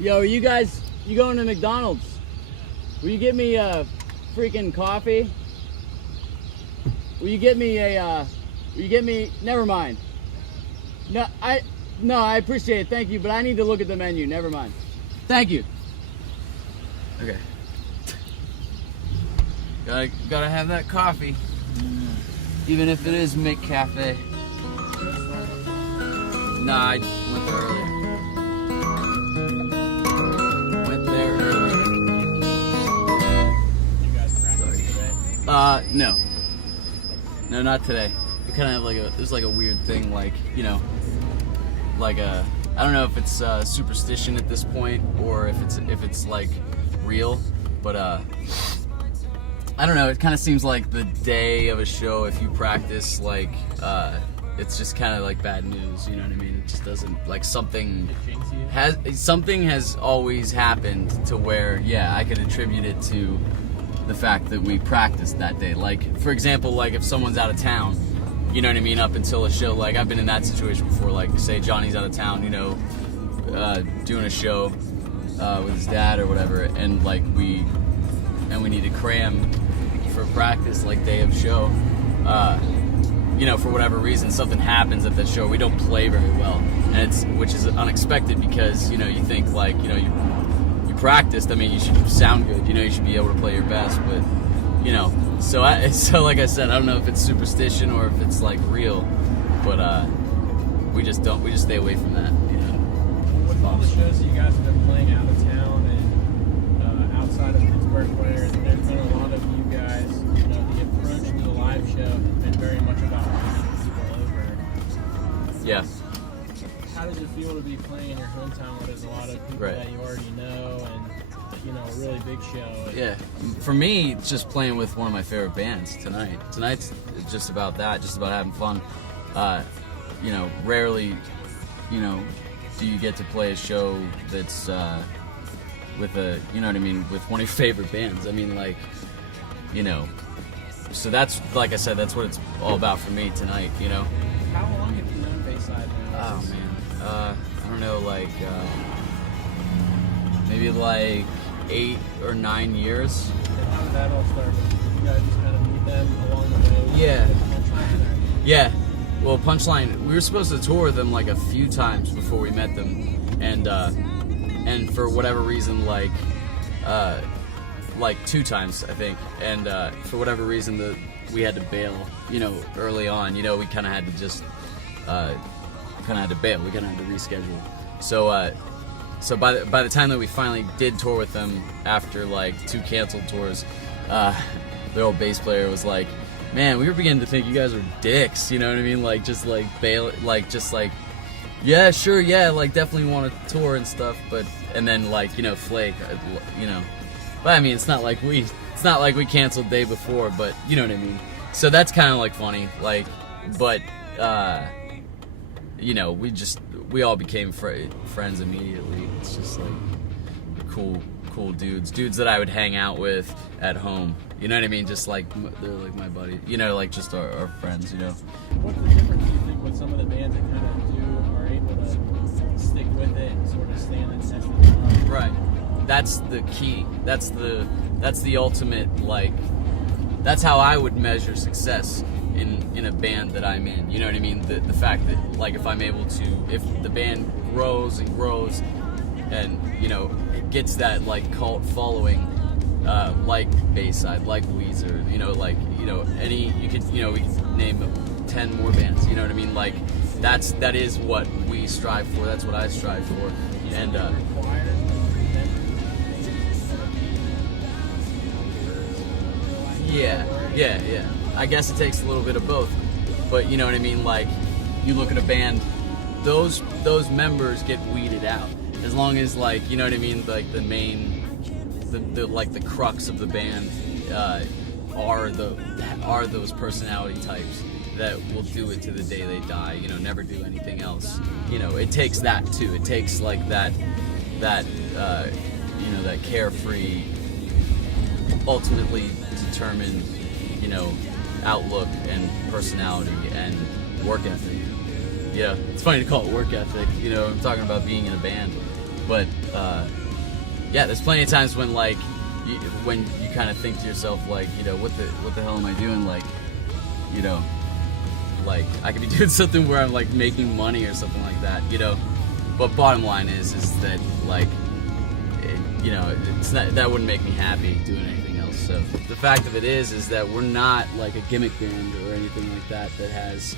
Yo, you guys, you going to McDonald's? Will you get me a freaking coffee? Will you get me never mind. No, I appreciate it, thank you, but I need to look at the menu, never mind. Thank you. Okay. Gotta have that coffee. Even if it is McCafe. Nah, I went there earlier. You guys practice today? No. No, not today. We kind of have like there's like a weird thing, like, you know, like I don't know if it's superstition at this point or if it's like real, but I don't know. It kind of seems like the day of a show, if you practice, like it's just kind of like bad news. You know what I mean? It just doesn't, like, something has always happened to where, yeah, I could attribute it to the fact that we practiced that day. Like, for example, like if someone's out of town, you know what I mean, up until a show, like I've been in that situation before, like say Johnny's out of town, you know, doing a show with his dad or whatever, and like we need to cram for practice, like day of show, you know, for whatever reason something happens at that show, we don't play very well, and which is unexpected because, you know, you think like, you know, you practiced, I mean, you should sound good, you know, you should be able to play your best, but, you know, so like I said, I don't know if it's superstition or if it's like real, but we just stay away from that, you know. With all the shows that you guys have been playing out of town and outside of Pittsburgh, where there's been a lot of you guys, you know, the approach to the live show has been very much about bringing people over. Yeah. How does it feel to be playing in your hometown where there's a lot of people that you already know and, you know, a really big show? Yeah, for me, it's just playing with one of my favorite bands tonight. Tonight's just about that, just about having fun. You know, rarely, you know, do you get to play a show that's with a, you know what I mean, with one of your favorite bands. I mean, like, you know, so that's, like I said, that's what it's all about for me tonight, you know. How long have you known Bayside now? Oh, man. I don't know, like, maybe like 8 or 9 years. And how did that all start? Did you guys just kind of meet them along the way? Yeah. Punchline? Yeah. Well, Punchline, we were supposed to tour with them like a few times before we met them, and for whatever reason, like 2 times, I think, and for whatever reason, we had to bail, you know, early on. You know, we kind of had to just bail. We kind of had to reschedule. So by the time that we finally did tour with them, after like 2 canceled tours, their old bass player was like, "Man, we were beginning to think you guys were dicks." You know what I mean? Like, just like bail, like just like, yeah, sure, yeah, like definitely want to tour and stuff, but and then like, you know, flake, you know. But I mean, it's not like we canceled day before, but you know what I mean. So that's kind of like funny, like, but you know, we all became friends immediately. It's just like cool dudes that I would hang out with at home. You know what I mean? Just like, they're like my buddy. You know, like just our friends, you know. What's the difference, do you think, with some of the bands that kind of are able to stick with it and sort of stand and test it out? Right. That's the key. That's the ultimate, like, that's how I would measure success in a band that I'm in. You know what I mean? The fact that, like, if I'm able to, if the band grows and grows and, you know, it gets that, like, cult following, like Bayside, like Weezer, you know, like, you know, we could name 10 more bands, you know what I mean? Like, that is what we strive for, that's what I strive for, and, yeah. I guess it takes a little bit of both, but you know what I mean? Like, you look at a band, those members get weeded out, as long as, like, you know what I mean? Like, the main, like the crux of the band are those personality types that will do it to the day they die. You know, never do anything else. You know, it takes that too. It takes like that you know, that carefree, ultimately determined, you know, outlook and personality and work ethic. Yeah, it's funny to call it work ethic. You know, I'm talking about being in a band, But yeah, there's plenty of times when like when you kind of think to yourself like, you know, what the hell am I doing? Like, you know, like I could be doing something where I'm like making money or something like that, you know. But bottom line is that like, you know, it's not, that wouldn't make me happy doing anything else. So the fact of it is that we're not like a gimmick band or anything like that has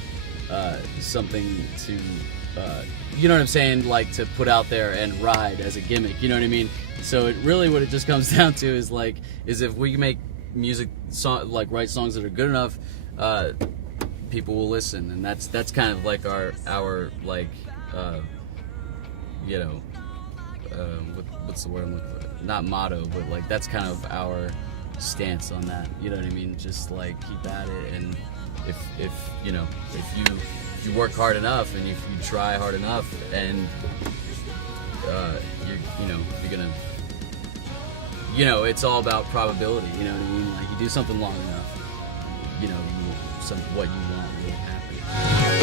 something to, you know what I'm saying, like to put out there and ride as a gimmick, you know what I mean? So it really, what it just comes down to is like, if we make music, like write songs that are good enough, people will listen, and that's kind of like our like, you know, what's the word I'm looking for? Not motto, but like that's kind of our stance on that. You know what I mean? Just like keep at it, and if you know, if you work hard enough and if you try hard enough, and you're gonna, you know, it's all about probability. You know what I mean? Like you do something long enough, you know, what you want will happen.